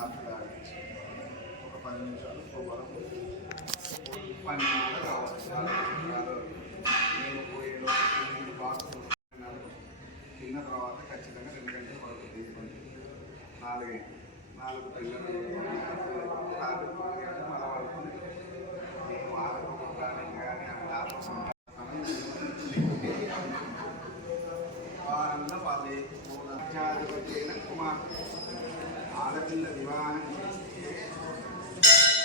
ఆటలాడించి ఒక 10 నిమిషాలు వరకు పని కావాలి. నేను పోయేలో బాక్స్ తిన్న తర్వాత ఖచ్చితంగా 2 గంటల వరకు తీసుకొని 4 పిల్లలు మన వరకు నేను ఆడుకోవడానికి కానీ అవి లాభం వారన్నా వాళ్ళే అత్యాధిపతైన కుమార్తె ఆడపిల్ల వివాహం చేస్తే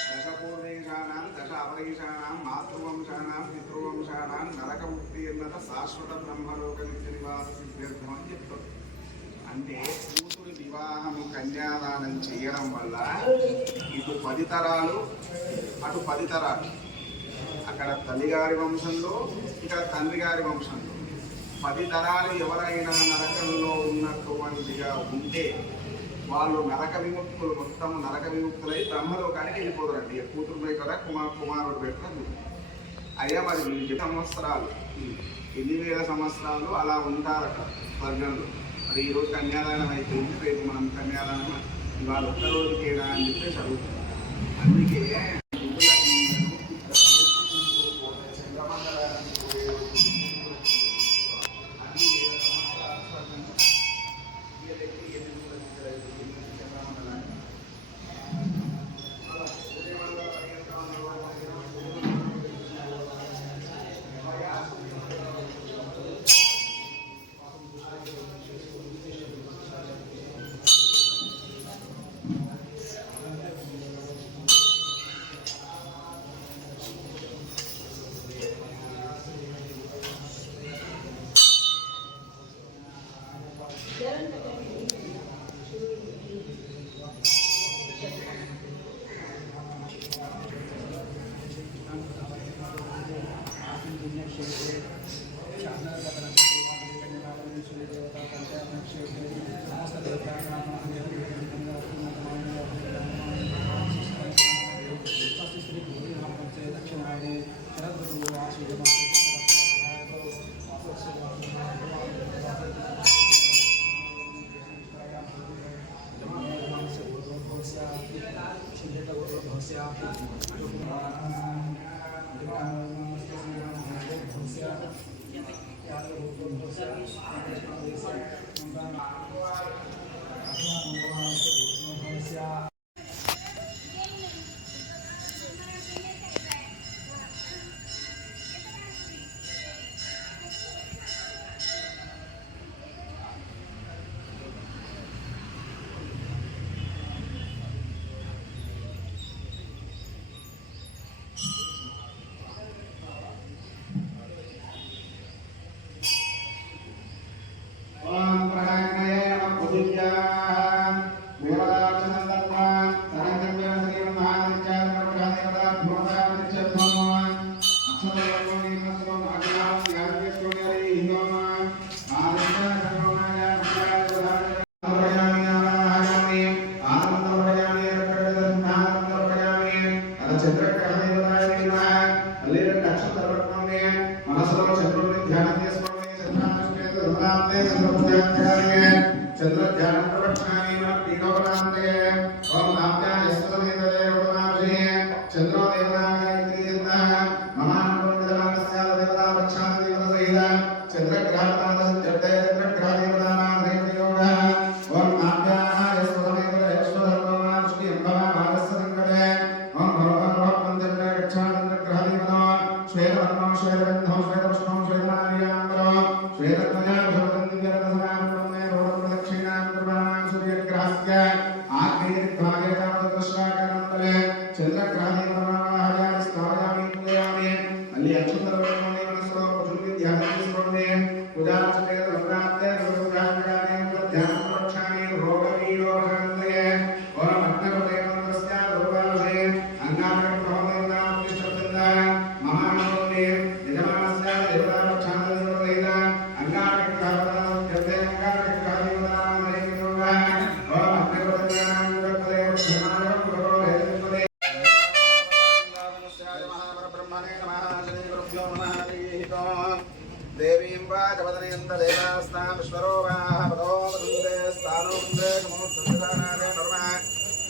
దశపూర్వేశానాం దశ అవరేశానాం మాతృవంశానాం పితృవంశానాం నరకముక్తి అన్నత శాశ్వత బ్రహ్మలోక నిత్య నివాస సిద్ధార్థం అని చెప్తారు. అంటే కూతురి వివాహము కన్యాదానం చేయడం వల్ల ఇటు 10 తరాలు అటు 10 తరాలు, అక్కడ తల్లిగారి వంశంలో ఇక్కడ తండ్రి గారి వంశంలో 10 తరాలు ఎవరైనా నరకంలో ఉన్నటువంటిగా ఉంటే వాళ్ళు నరక విముక్తులు, మొత్తం నరక విముక్తులై బ్రహ్మలోకానికి వెళ్ళిపోతారండి. కూతురు పెట్టరా కుమారుడు పెట్టరా. అయ్యా మరి సంవత్సరాలు 10,000 సంవత్సరాలు అలా ఉంటారు అక్కడ స్వర్గంలో. మరి ఈరోజు కన్యాదానం అయిపోయింది, రేపు మనం కన్యాదానం ఇవాళ ఒక్క రోజుకేనా అని చెప్పేసి అడుగుతాం. అందుకే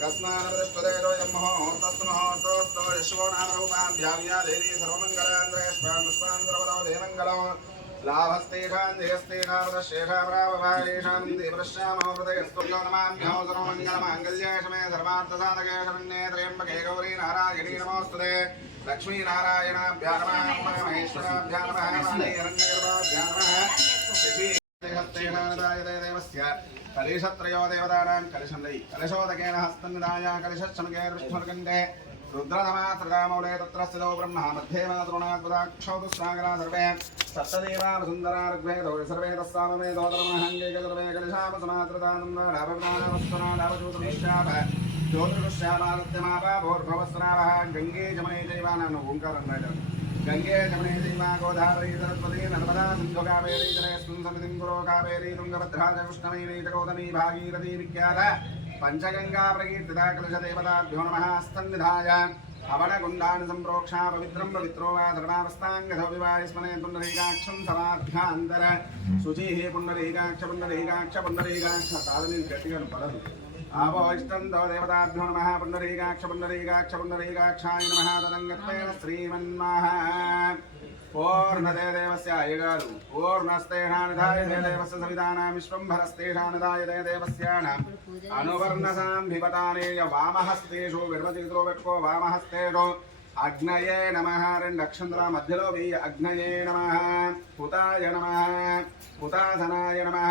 कस्मानवदष्टदेरो यम्महोर्तस्तु महोर्तोस्तो यशो नाम रूपाभ्याव्या देवी सर्वमङ्गलान्द्रयस्वान्दुष्वान्द्रपदो देवमङ्गलो लाभस्तेषां जयस्तेषां वदशेषामरावभारेषां देवरश्यामो हृदयस्तुल्यो नमाम्यहो सर्वमङ्गलमाङ्गल्येशमे सर्वार्थसाधकेशमन्ये त्र्यम्बके गौरी नारायणी नमोऽस्तुते लक्ष्मीनारायणाभ्या नमः महेश्वराभ्या नमः हिरण्यगर्भाभ्या नमः श्रीहस्तेनादाय देवस्य कलिशत्रयो देवतानां कलिशं लयि कलिशोदकेन हस्तनिधाय कलिशच्छमके विष्णुर्गण्डे रुद्रधमात्रदामौले तत्र स्थितौ ब्रह्मा मध्ये मातृणाद्वदाक्षौतुस्सागरा सर्वे सप्तदेवा वसुन्धरा ऋग्वेदौ सर्वे तस्सामवेदो धर्महङ्गे सर्वे कलिशामसमात्रदानन्दराभवनावस्तुनादावचूतमिष्याभ ज्योतिरुष्यामालत्यमापाभोर्भवस्रावः गङ्गे जमने जैवानां ओङ्कारं गंगे जमुने जैवा गोदावरी सरस्वती नर्मदा सिन्धु कावेरी जलेऽस्मिन् सन्निधिं कुरु कावेरी तुङ्गभद्रा च कृष्णवेणी च गौतमी भागीरथी विख्याता पंचगंगा प्रकीर्तिता कलशदेवताभ्यो नमः स्तन्निधाय हवनकुण्डानि सम्प्रोक्षा पवित्रं पवित्रो वा धर्मावस्थाङ्गधो विवाहिस्मने पुण्डरीकाक्षं समाभ्यान्तर शुचिः पुण्डरीकाक्ष पुण्डरीकाक्ष पुण्डरीकाक्ष तादनी गतिगण पदम् आवोष्टन्तो देवताभ्यो नमः पुण्डरीकाक्ष पुण्डरीकाक्ष पुण्डरीकाक्षाय नमः तदङ्गत्वेन श्रीमन्मः पूर्णते देवस्य अयगारु पूर्णस्तेषानिधाय देवस्य सवितानां विश्वम्भरस्तेषानिधाय देवस्यानाम् अनुवर्णसाम्भिपतानेय वामहस्तेषु गर्भचित्रो वेट्को वामहस्तेषु अग्नये नमः रेण्डक्षन्द्रा मध्यलो वि अग्नये नमः पुताय नमः पुतासनाय नमः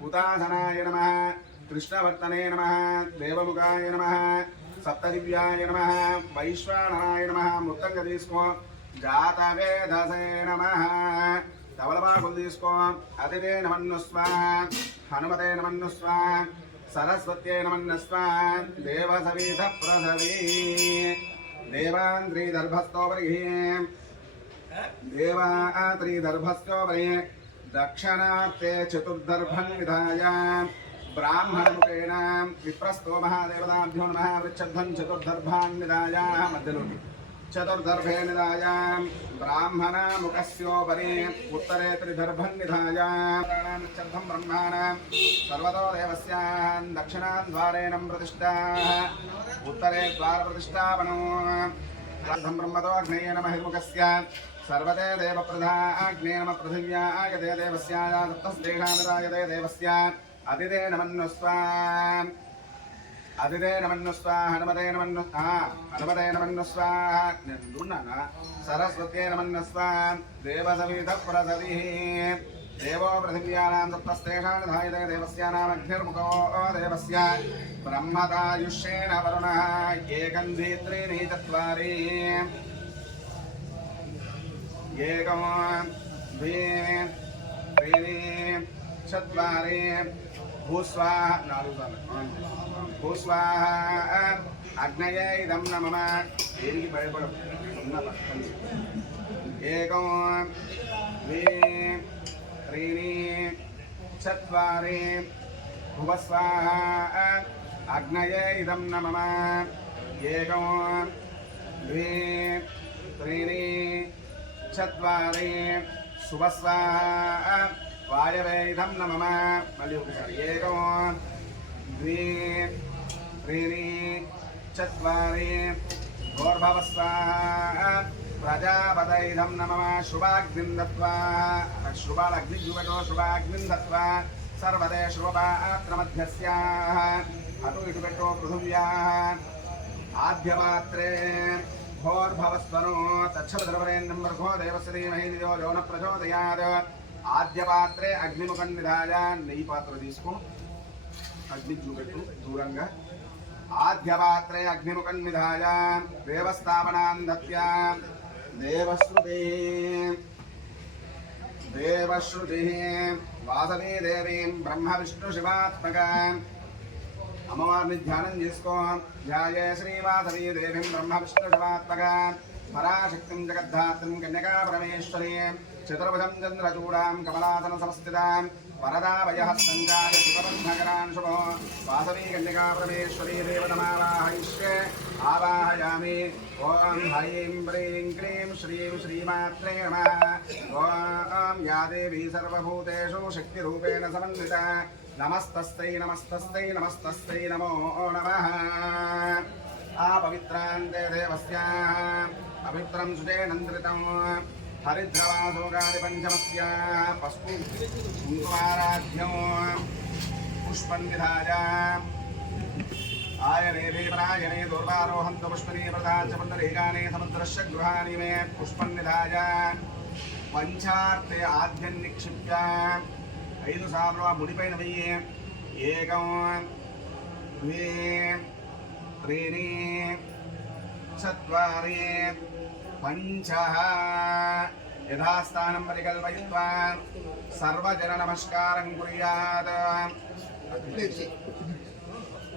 पुतासनाय नमः कृष्णवर्तने नमः देवमुखाय नमः सप्तदिव्याय नमः वैश्वानराय नमः मुत्तंग तीसको जातवेदसे नमः धवलबाकुल तीसको अतिथे नमन्नुस्व हनुमते नमन्नुस्व सरस्वत्यै नमन्नुस्व देवसविध प्रसवी देवान्त्रिदर्भस्तोपरि देवात्रिदर्भस्तोपरि दक्षिणार्थे चतुर्दर्भं विधाय ब्राह्मणमुखेन विप्रस्तो महादेवताभ्यो नमः वृक्षध्वं चतुर्दर्भान् निधाय मध्यलोके चतुर्दर्भे निधाय ब्राह्मणमुखस्योपरि उत्तरे त्रिदर्भं निधाय वृक्षध्वं ब्रह्माणां सर्वतो देवस्य दक्षिणां द्वारेण प्रतिष्ठा उत्तरे द्वारप्रतिष्ठापनो ब्रह्मतो अग्नेय नमः हिर्मुखस्य सर्वते देवप्रधा अग्ने नमः पृथिव्याय देवस्य सप्तस्तेषानिधायते देवस्य अतिथे नमन्नुस्व हनुमते नमन्नुस्व सरस्वत्यै नमन्नुस्व देवसविधः प्रसविः देवो पृथिव्यानां सप्तस्तेषानिधायते देवस्यानामग्निर्मुखो देवस्य ब्रह्मदायुष्येण वरुणः एकं द्वित्रीणि चत्वारि एकं द्वे त्रीणि चत्वारि भूस्वाहा भूस्वाहा अग्नये इदं नमः देवी भयपड एकं द्वे त्रीणि चत्वारि भुवस्वाहा अग्नये इदं नमः एकं द्वे त्रीणि चत्वारि शुभस्वाहा वायवे इदं नमः मल्ली एकं द्वे त्रीणि चत्वारि भोर्भवस्वाहा प्रजापतये इदं नमः शुभाग्निं दत्वा शुभाग्निजुवटो शुभाग्निं दत्वा सर्वदे शुभपात्रमध्यस्याः अटु इटुपेटो पृथिव्याः आद्यपात्रे भोर्भवस्वनो तच्छपद्रवरेण्यं वर्गो देवस्य धीमहि धियो यो न प्रचोदयात् आद्यपात्रे अग्निमुखं निधाय నెయ్యి పాత్ర తీసుకో అగ్ని చూపెట్టు దూరంగా आद्यपात्रे अग्निमुखं निधाय देवस्थापनां दत्त्या देवश्रुतिः वासवी देवीं ब्रह्म विष्णु शिवात्मकाम् అమ్మవారిని ధ్యానం చేసుకో ధ్యాయే శ్రీవాసవీ దేవీం బ్రహ్మ విష్ణు శివాత్మకాం పరాశక్తిం జగద్ధాత్రిం కన్యకా పరమేశ్వరీం చతుర్భుజం చంద్రచూడాం కమలాసన సంస్థితాం वरदाभयः सञ्जाय सुतबन्धकरान् शुभो वासवी कन्यका परमेश्वरी देवतमावाहयिष्ये आवाहयामि ॐ ह्रीं ब्रीं क्लीं श्रीं श्रीमात्रे नमः ॐ या देवी सर्वभूतेषु शक्तिरूपेण समन्विता नमस्तस्यै नमस्तस्यै नमस्तस्यै नमो नमः अपवित्रान्ते देवस्याः पवित्रं सुजेनन्द्रितं हरिद्रवासोगादिपञ्चमस्याः पस्पु कुङ्कुमाराध्यं पुष्पन्निधाय आयने देवरायणे दुर्वारोहन्तु पुष्पनी प्रदाच पुण्डरीकानि समुद्रस्य गृहाणि मे पुष्पन्निधाय पंचार्थे आद्यं निक्षिप्य 5 సార్లు ముడిపైన వెయ్యి 1 2 3 4 5 యథాస్థానం పరికల్పయిత్వా సర్వజన నమస్కారం కుర్యాత్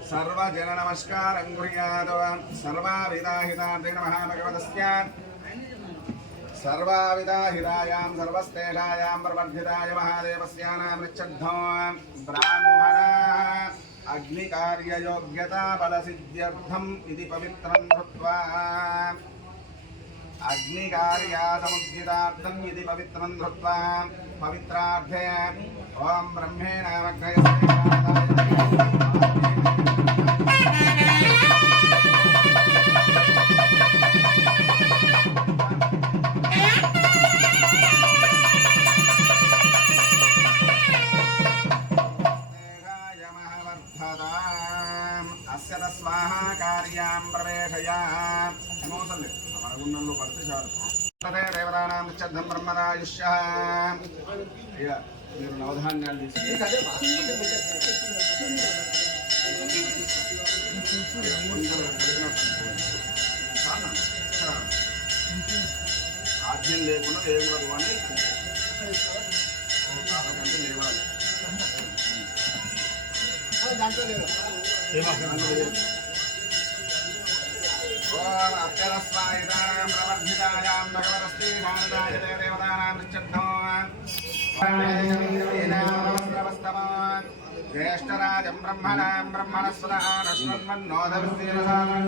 सर्वजन नमस्कारं कुर्यात् सर्वाविधाहितार्थे नमः भगवतस्य सर्वाविधाहितायां सर्वस्तेषायां प्रवर्धिताय महादेवस्यानामृच्छद्धो ब्राह्मणाः अग्निकार्ययोग्यता पदसिद्ध्यर्थम् इति पवित्रं कृत्वा अग्निकार्यासमुद्यतार्थम् इति पवित्रं कृत्वा पवित्रार्थे ॐ अस्य स्वाहा कार्यां प्रवेशया नमोसल्ले गुण्डंलो पड़ते चालू तथे देवतानां निश्चद्धं ब्रह्मरायुष्यः इक మీరు నవధాన్యాలు తీసుకుని ఆద్యం లేకుండా వేయకూడదు అని కాబట్టి లేవాలి అత్యరస్వాయుధాం ప్రవర్ధితాయాం భగవతస్తి శారదాయ దేవతానాం నిశ్చద్ధం ज्येष्ठराजं ब्रह्मणां ब्रह्मणस्पदः नश्वन्मन्नोदविस्तीर्णसानं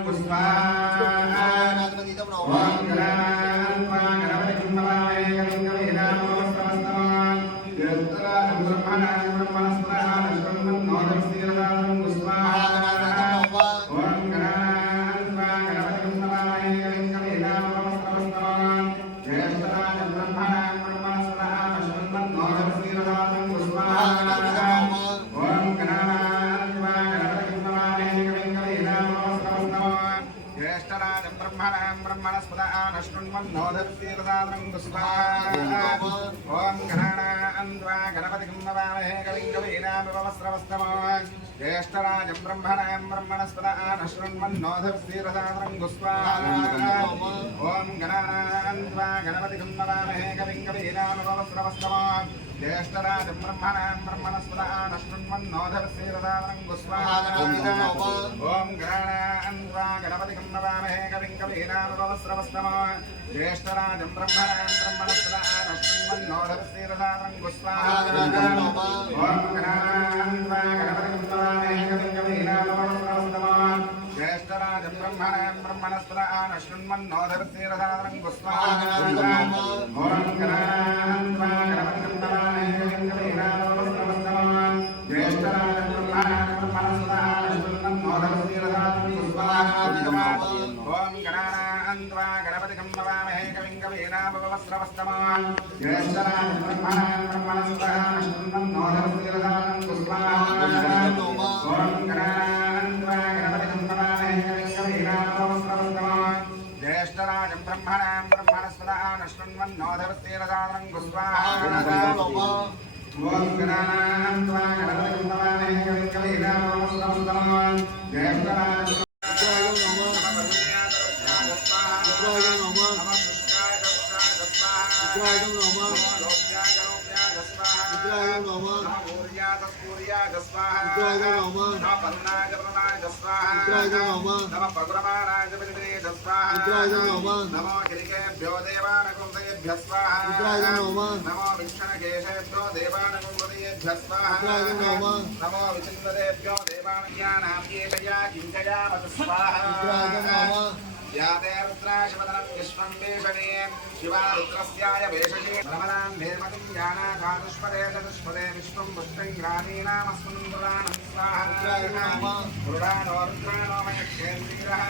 ओम गणानान्त्वा गणपतिं नमामहे कविं कवीनामिवस्त्रवस्तमः ज्येष्ठराजं ब्रह्मणां ब्रह्मणस्पदः नश्वन्मन्नोदविस्तीर्णसानं ओम गणानान्त्वा गणपतिं नमामहे कविं कवीनामिवस्त्रवस्तमः ज्येष्ठराजं ब्रह्मणां ब्रह्मणस्पदः नश्वन्मन्नोदविस्तीर्णसानं ओम गणानान्त्वा गणपतिं नमामहे कविं कवीनामिवस्त्रवस्तमः ज्येष्ठराजं ब्रह्मणां ब्रह्मणस्पदः नश्वन्मन्नोदविस्तीर्णसानं ओम गणानान्त्वा गणपतिं नमामहे कविं कवीनामिवस्त्रवस्तमः ज्येष्ठराजं ब्रह्मणां ब्रह्मणस्पदः नश्वन्मन्नोदविस्तीर्णसानं ओम गणानान्त्वा गणपतिं नमामहे कविं कवीनामिवस्त्रवस्तमः ज्येष्ठराजं ब्रह्मणां ब्रह्मणस्पदः नश्वन्मन्नोदविस्तीर्णसानं ओम गणानान्त्वा गणपतिं नमामहे कविं कवीनामिवस्त्रवस्तमः ज्येष्ठराजं ब्रह्मणां ब्रह्मणस्पदः नश्वन्मन्नोदविस्तीर्णसानं ओम गणानान्त्वा गणपतिं नमामहे कविं कवीनामिवस्त्रवस्तमः ज्येष्ठराजं ब्रह्मणां ब्रह्मणस्पदः नश्वन्मन्नोदविस्तीर्णसानं ओम गणानान्त्वा गणपतिं नमामहे कविं कवीनामिवस्त्रवस्तमः ज्येष्ठराजं रुद्राय नमः सूर्याय स्वाहा रुद्राय नमः पन्नाय स्वाहा रुद्राय नमः पगुरमानाय स्वाहा रुद्राय नमो गिरिकेभ्यो देवानकुंसयेभ्यः स्वाहा रुद्राय नमो विष्णुकेशेभ्यो देवानकुंसयेभ्यः स्वाहा रुद्राय नमो विचिन्ददेभ्यो देवानज्ञानां येषया किञ्चयामत स्वाहा रुद्राय या ते रुद्राशवदनं विश्वं वेषणे शिवा रुद्रस्याय वेषणे भ्रमणां भेर्मतिं जानाकादुष्पदे चतुष्पदे विश्वं पुष्टिं ग्रामीणामस्मिन् पुराणं स्वाहा पुराणो रुद्राणो मयक्षेन्द्रीरः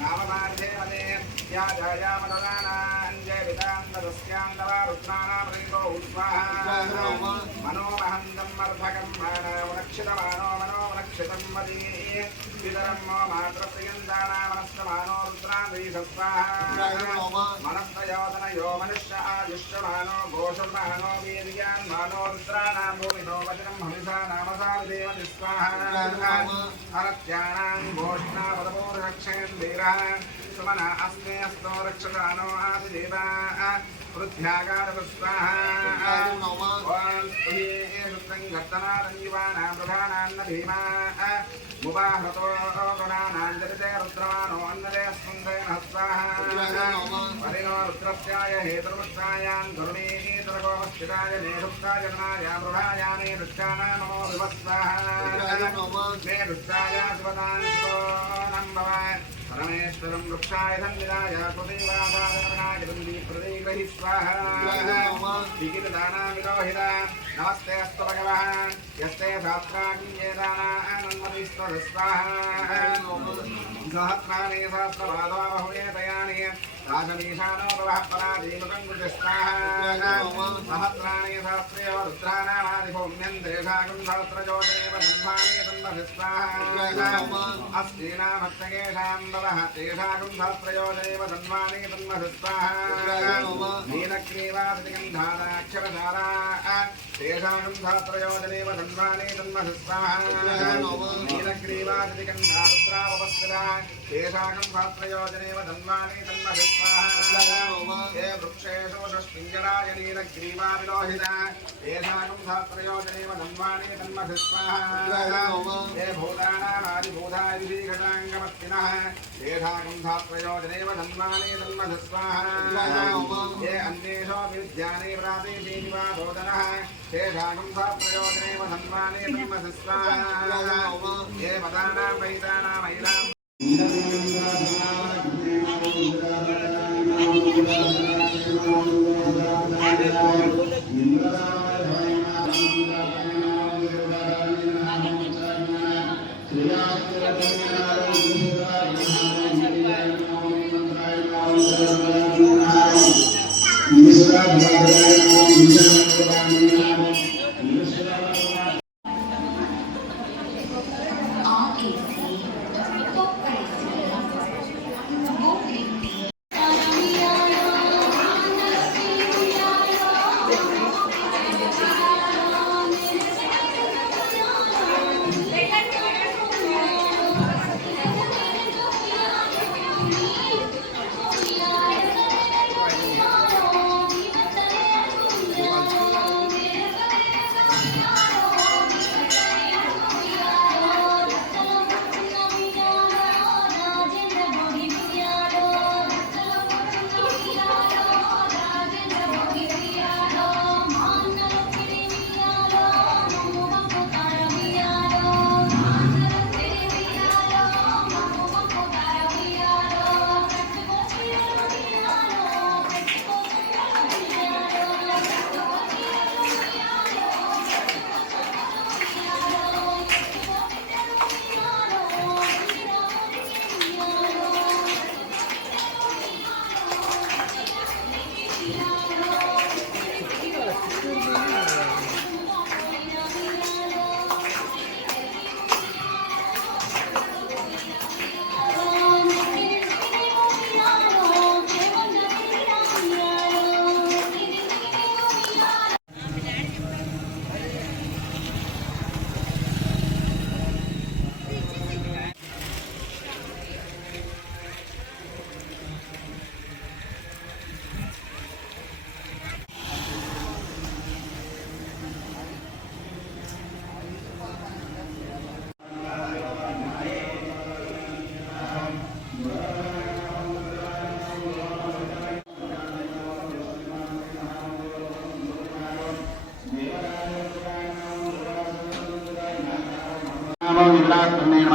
नाममार्धे मदे या जयामददानाञ्जय विदान्तदस्यान्दवा रुद्राणां प्रीतो स्वाहा मनोमहन्तं मर्भकं मानवरक्षितमानो मनोरक्षितं मदे वितरं मो मात्रप्रियन्तानामनस्तमानो मनस्तयोतनयो मनुष्य आयुष्यमानो घोषमानो वीर्यान्मानो रुद्राणां भूमिनो वचनं हमिषा नामसा देव स्वाहा अरत्यानां घोषणापदपूर्वक्षेन्द्रीरः सुमना अस्मे अस्तो रक्षकानो आदिदेवा वृद्ध्यागारस्वाहा शुक्रङ्गर्तनारञ्जीवानां प्रधानान्न भीमा मुबाहतो गुणानाञ्जलिते रुद्रमानो अन्नदे स्कन्देन स्वाहा परिणो रुद्रस्याय हेतुरुत्रायां करुणीतरकोपस्थिताय नेरुक्ताय जनाय मृढायामे रुद्राणा नमो विवस्वाहा मे रुद्राय शिवतां शिवोऽनं भवाय परमेश्वरं वृक्षाय धन्विदाय कृतिवादाय प्रदीपहि स्वाहा विकितदाना विलोहिता नमस्ते अस्तु भगवान् यस्ते शास्त्राज्ञेदानान्मतिस्त्वः स्वाहा सहस्राणि सहस्रपादो बहुवेदयानि राजनीशानो प्रभः पराजीमुखं कृते स्वाहा सहस्राणि सहस्रयो रुद्राणामादिभूम्यन्तेषाकं सहस्रजोतिरेव ब्रह्माणि तन्महि स्वाहा अस्तीनां भक्तकेषां भवः तेषाकं सहस्रयोतिरेव तन्मानि तन्महि स्वाहा नीलग्रीवादिगन्धानाक्षरधारा तेषाकं सहस्रयोतिरेव तन्मानि तन्महि स्वाहा नीलग्रीवादिगन्धा रुद्रावपस्थिता तेषाकं सहस्रयोतिरेव तन्मानि तन्महि ये वृक्षेषु षष्टिञ्जराय नीलग्रीवा विलोहिता तेषाकं सहस्रयोजनेव धन्वानि तन्महि स्वाहा ये भूतानामादिभूताय विशीघटाङ्गमस्तिनः तेषाकं सहस्रयोजनेव धन्वानि तन्महि स्वाहा ये अन्येषु विद्यानि प्रादेशीनिवादोदनः तेषाकं सहस्रयोजनेव धन्वानि तन्महि स्वाहा ये पदानां वैतानां महिलां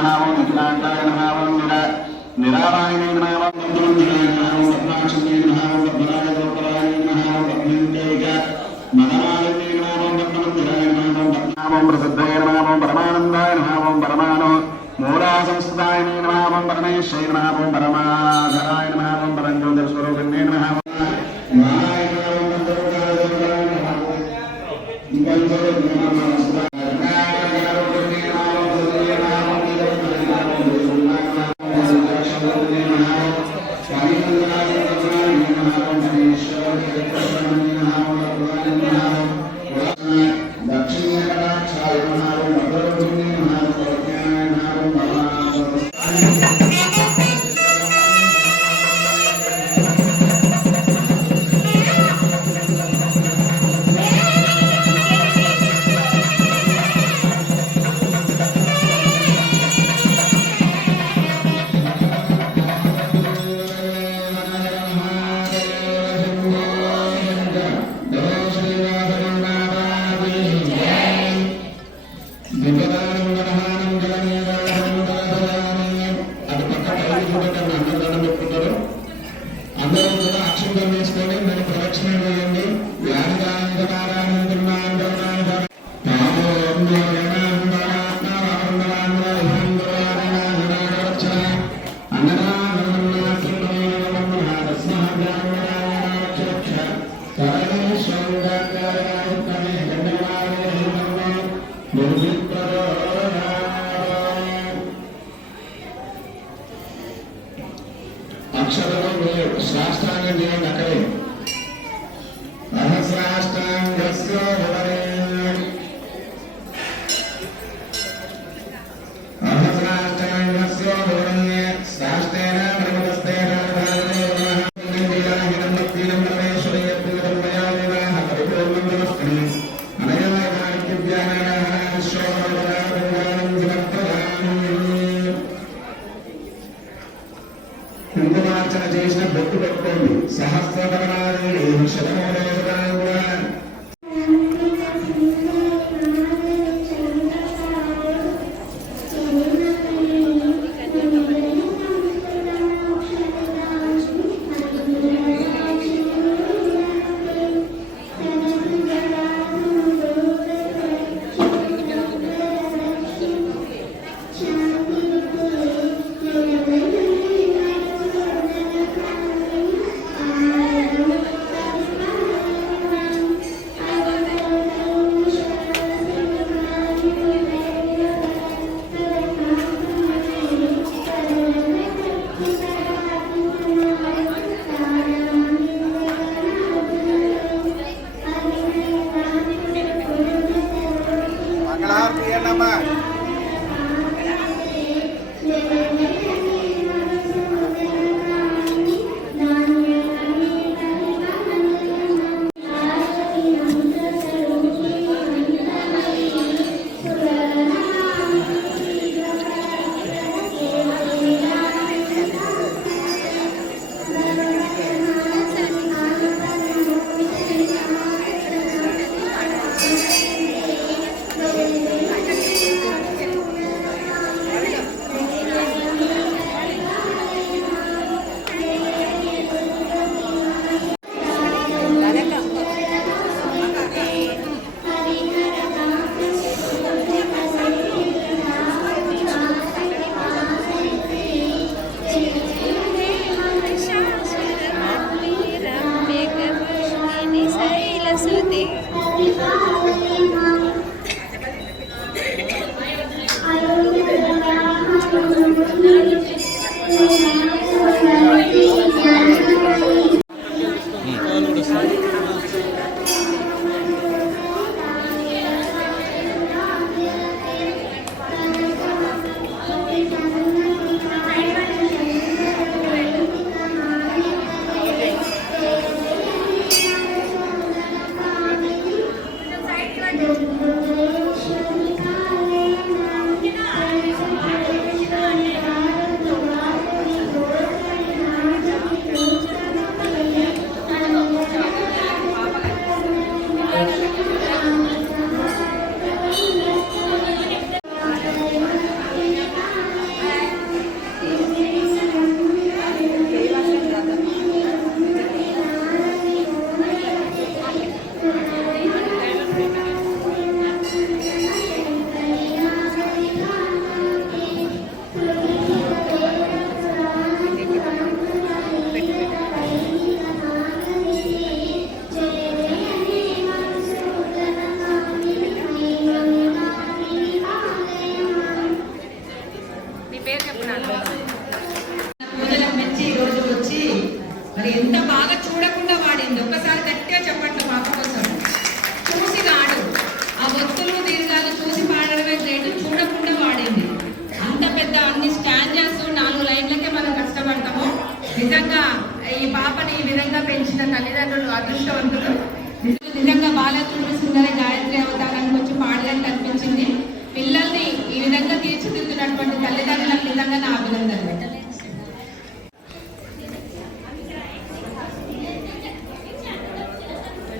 नमः ओं अखिलाण्डाय नमः ओं निरामायणे नमः ओं नन्दनन्दनाय नमः ओं पद्माक्षते नमः ओं पद्मनाय गोपालाय नमः ओं पद्मन्तेज मनमालिने नमः ओं पद्ममन्दिराय नमः ओं पद्मावं प्रसिद्धाय नमः ओं परमानन्दाय नमः ओं परमानो मूलासंस्कृताय नमः ओं परमेश्वराय नमः ओं परमाधराय नमः ओं परञ्ज्योतिस्वरूपिणे नमः ओं కుంకుమార్చన చేసిన బొట్టు పెట్టుకోండి సహస్రవదనాదేవి శతమోదయ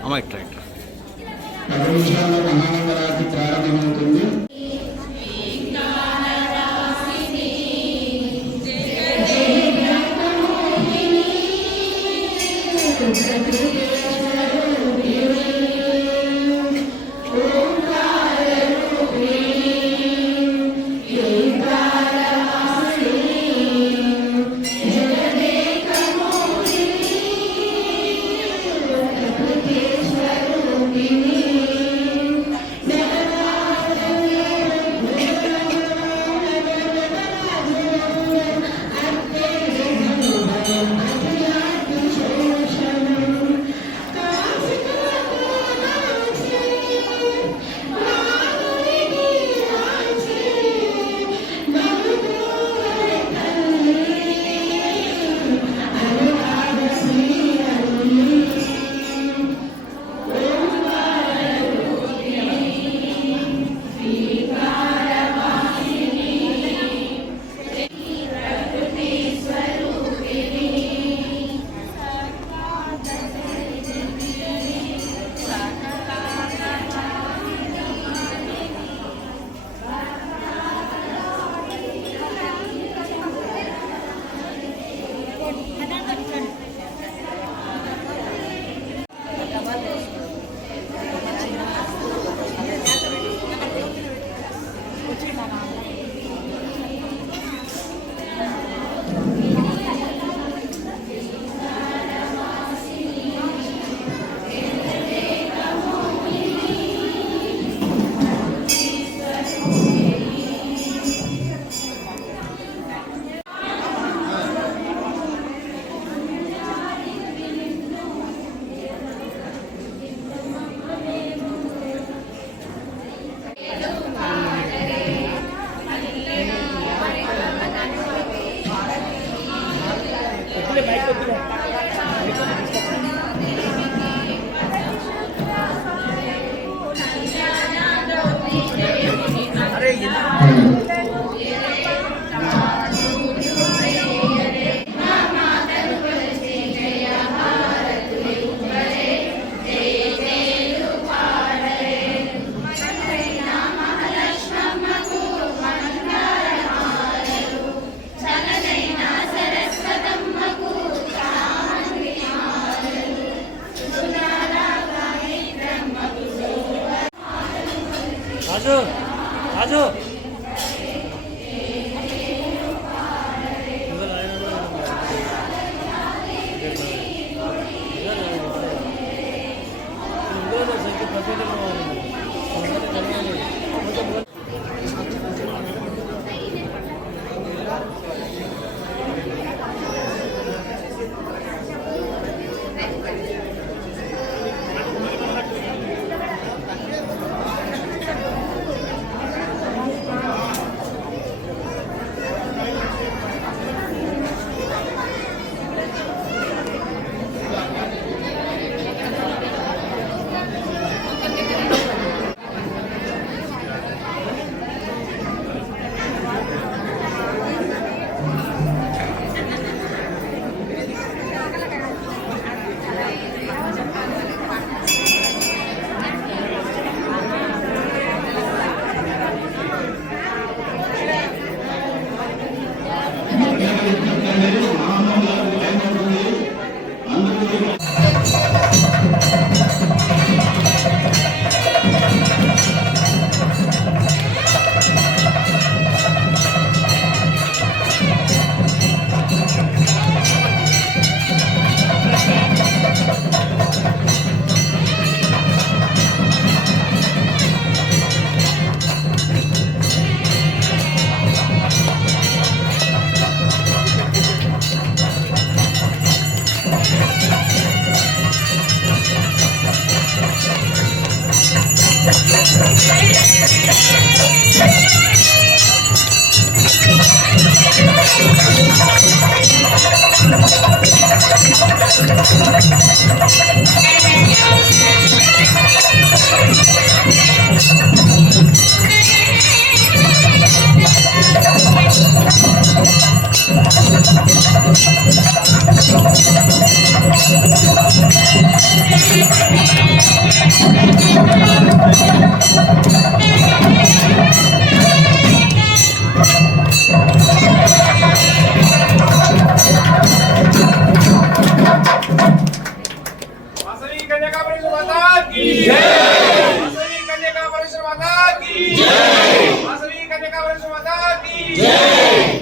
అమ్మ ఇట్లా 10 నిమిషాల్లో మహామంగళారతి ప్రారంభమవుతుంది. రాజు రాజు Thank you. की जय। वासवी कन्या परमेश्वर माता की जय। वासवी कन्या परमेश्वर माता की जय।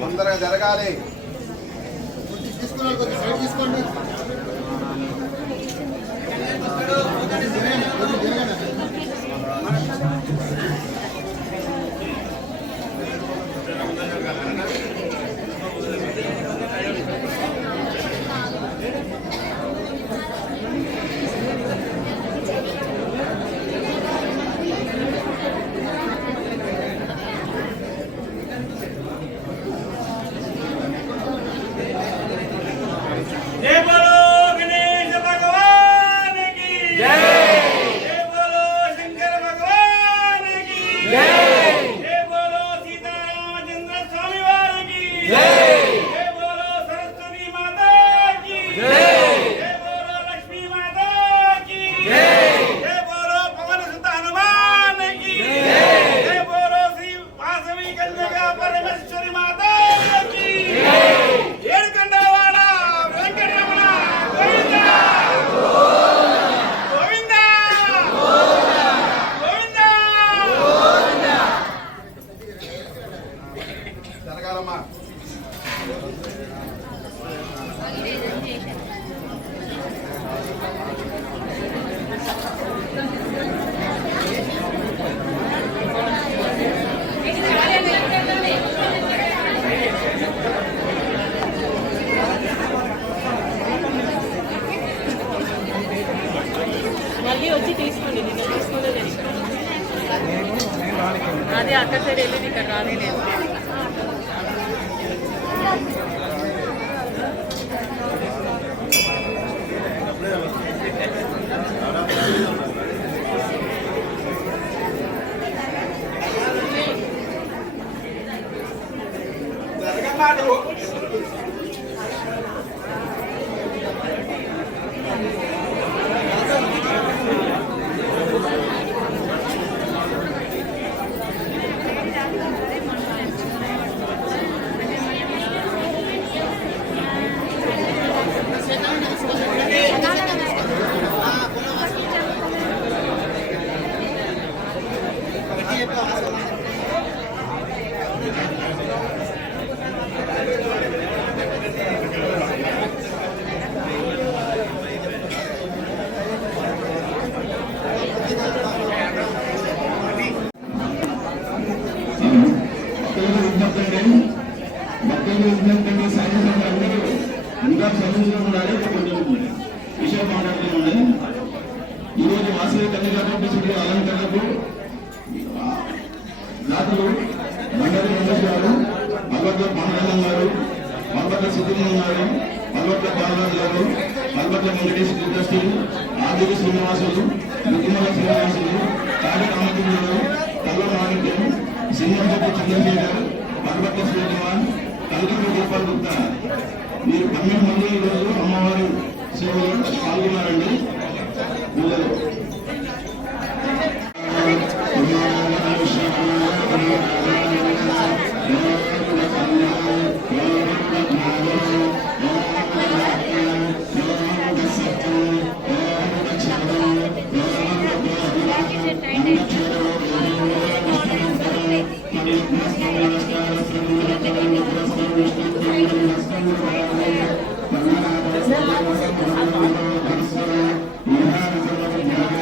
తొందరగా జరగాలి. మళ్ళీ వచ్చి తీసుకోండి. నిన్న తీసుకోలేదు అదే అక్కడ సైడ్ వెళ్ళింది, ఇక్కడ రాలేదు. ఇంకా చదువులో ఉండాలి. కొంచెం విషయం మాట్లాడుతున్నాయి. ఈరోజు వాసవి కన్యకాపరమేశ్వరి అలంకరణకు దాతలు మండలి రమేష్ గారు, అల్వట్ల పాండరంగం గారు, అల్వట్ల సిద్ధిలింగం గారు, అల్వట్ల బాలరాజు గారు, అల్వట్ల వెంకటేష్ కృష్ణశ్రీ, ఆదిరి శ్రీనివాసులు, ముఖ్యమల శ్రీనివాసులు, తాడి రామచంద్రుడు, కల్ల మాణిక్యం, సింహశెట్టి చంద్రశేఖర్, అల్వట్ల శ్రీకుమార్, కల్కూరి గోపాల్ గుప్తా, మీరు 12 మంది ఈరోజు అమ్మవారి సేవలో పాల్గొన్నారండి. పూజలో Gracias.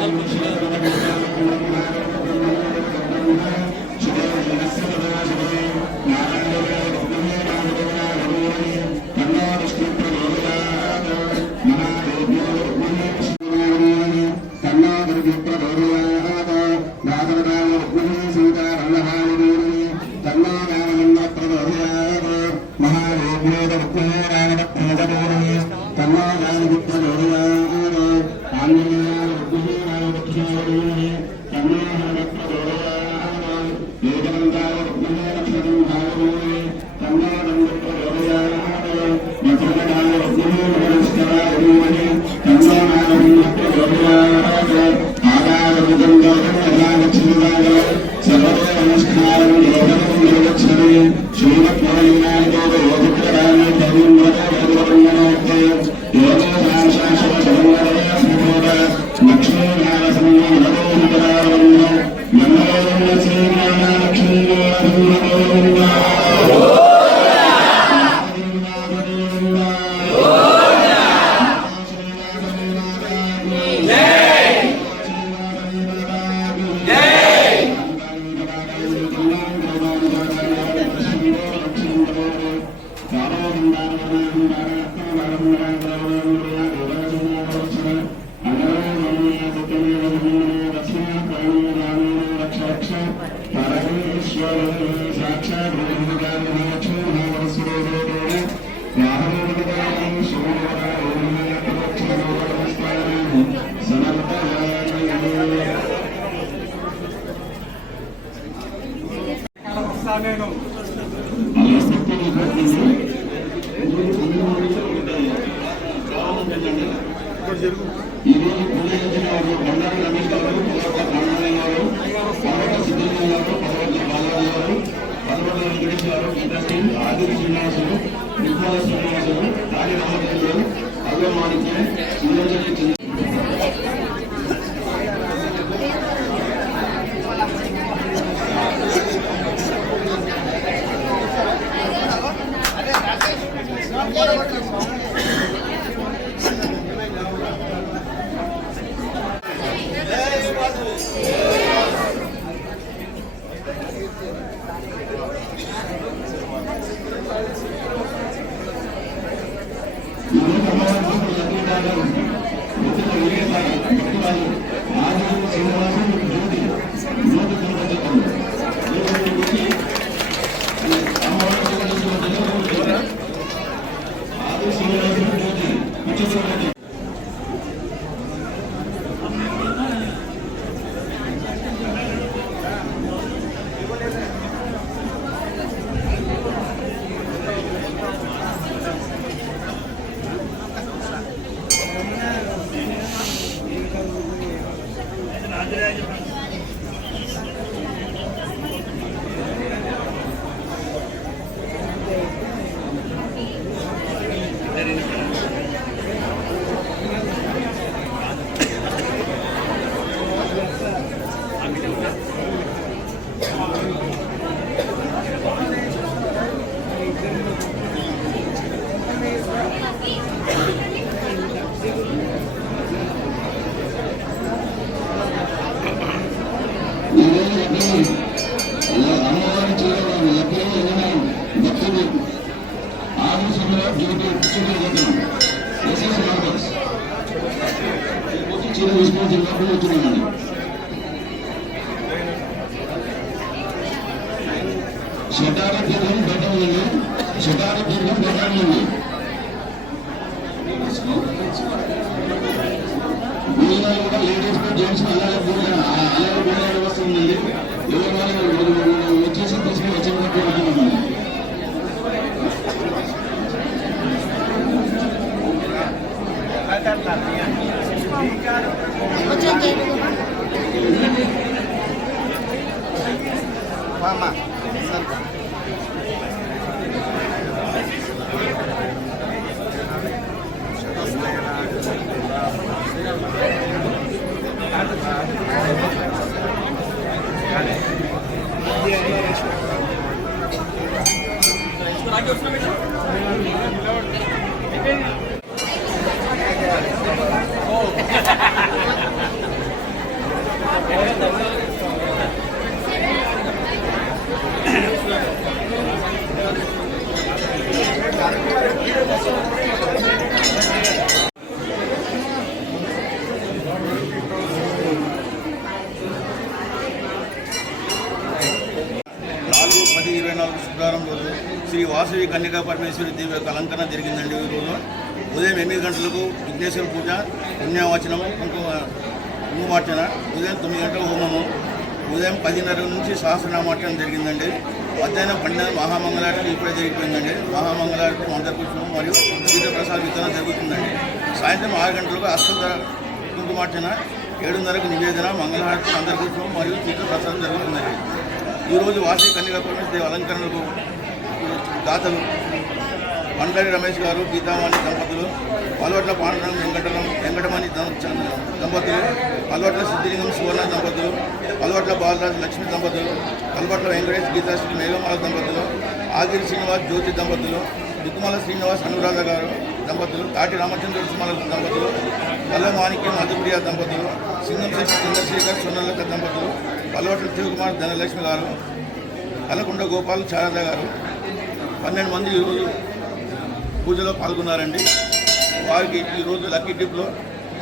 శుక్రవారం రోజు శ్రీ వాసవి కన్యకా పరమేశ్వరి దేవి యొక్క అలంకరణ జరిగిందండి. ఈ రోజు ఉదయం 8 గంటలకు విఘ్నేశ్వర పూజ, పుణ్యవాచనము, కుంకుమార్చన, ఉదయం 9 గంటలకు హోమము, ఉదయం 10:30 నుంచి సహస్రనామార్చన జరిగిందండి. మధ్యాహ్నం 12 మహామంగళారతి ఇప్పుడే జరిగిపోయిందండి. మహామంగళారతి మంత్రపుష్పం మరియు తీర్థప్రసాద వితరణ జరుగుతుందండి. సాయంత్రం 6 గంటలకు అష్టోత్తర కుంకుమార్చన, 7:30కు నివేదన, మంగళహారతి, మంత్రపుష్పం మరియు తీర్థప్రసాదం జరుగుతుందండి. ఈరోజు వాసవి కన్యకా పరమేశ్వరి అలంకరణకు దాతలు మండలి రమేష్ గారు, గీతావాణి దంపతులు, పల్వట్ల పాండురంగ వెంకటమణి దంపతులు, పల్వట్ల సిద్ధిలింగం సువర్ణ దంపతులు, పల్వట్ల బాలరాజు లక్ష్మి దంపతులు, పల్వట్ల వెంకటేష్ గీతాశ్రీ మేఘమాల దంపతులు, ఆగిరి శ్రీనివాస్ జ్యోతి దంపతులు, దిక్కుమాల శ్రీనివాస్ అనురాధ గారు దంపతులు, తాటి రామచంద్ర సుమల దంపతులు, కల్ల మాణిక్యం మధుప్రియ దంపతులు, సింగంశెట్టి చంద్రశేఖర్ సున్నలత దంపతులు, పల్వట్ల శివకుమార్ ధనలక్ష్మి గారు, కలకుండ గోపాల్ శారద గారు 12 మంది ఈరోజు పూజలో పాల్గొన్నారండి. వారికి ఈరోజు లక్కీ డిప్లో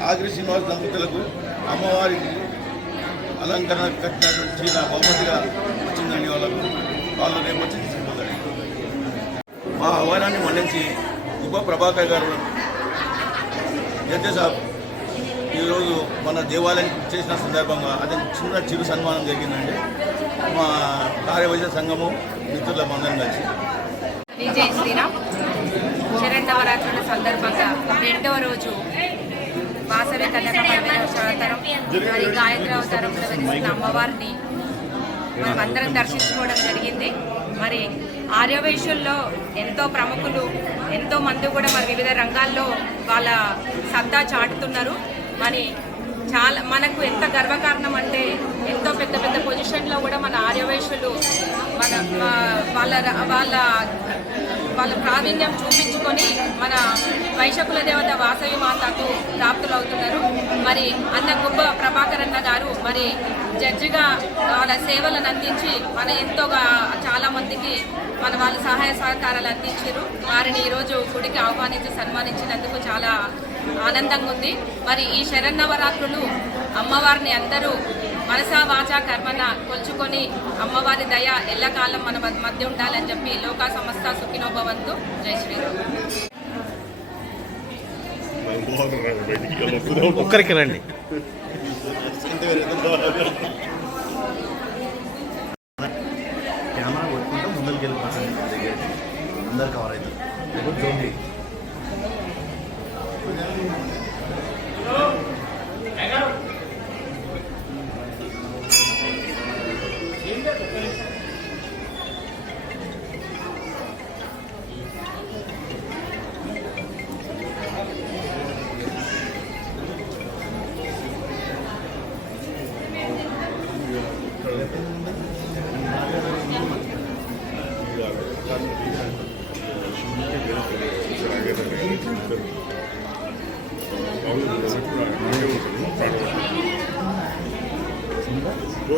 ఆగిరి శ్రీనివాస్ దంపతులకు అమ్మవారికి అలంకరణ కట్టినటువంటి చీర బహుమతిగా వచ్చిందండి. వాళ్ళు రేపు వచ్చి తీసుకుపోతారు. మా ఆహ్వానాన్ని మన్నించి ఉప ప్రభాకర్ గారు జడ్జి సాబ్ ఈరోజు మన దేవాలయం చేసిన సందర్భంగా అతని చిరు సన్మానం జరిగిందండి. మా కార్యవైద్య సంఘము మిత్రుల మందరం కలిసి. జై శ్రీరామ్. శరన్నవరాత్రుల సందర్భంగా 2వ రోజు వాసవి కన్యకా పరమేశ్వరి అవతారం మరి గాయత్రి అవతారంలో వెలిసిన అమ్మవారిని మనం అందరం దర్శించుకోవడం జరిగింది. మరి ఆర్యవైశ్యుల్లో ఎంతో ప్రముఖులు, ఎంతో మంది కూడా మరి వివిధ రంగాల్లో వాళ్ళ సత్తా చాటుతున్నారు. మరి చాలా మనకు ఎంత గర్వకారణం అంటే ఎంతో పెద్ద పెద్ద పొజిషన్లో కూడా మన ఆర్యవైశ్యులు వాళ్ళ ప్రావీణ్యం చూపించుకొని మన వైశకుల దేవత వాసవి మాతకు ప్రాప్తులు అవుతున్నారు. మరి అన్న గుబ్బ ప్రభాకర్ అన్న గారు మరి జడ్జిగా వాళ్ళ సేవలను అందించి మన ఎంతోగా చాలామందికి వాళ్ళ సహాయ సహకారాలు అందించారు. వారిని ఈరోజు గుడికి ఆహ్వానించి సన్మానించినందుకు చాలా ఆనందంగా ఉంది. మరి ఈ శరన్నవరాత్రులు అమ్మవారిని అందరూ మనసా వాచా కర్మన కొలుచుకొని అమ్మవారి దయ ఎల్లకాలం మన మధ్య ఉండాలని చెప్పి లోకా సమస్త సుఖినో భవంతు. జై శ్రీరామ్. ఒక్కరికి రండి. కెమెరా కొట్టుకుంటే ముందరికి వెళ్ళిపోతాను. అందరు కవర్ అవుతారు.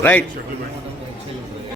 Right.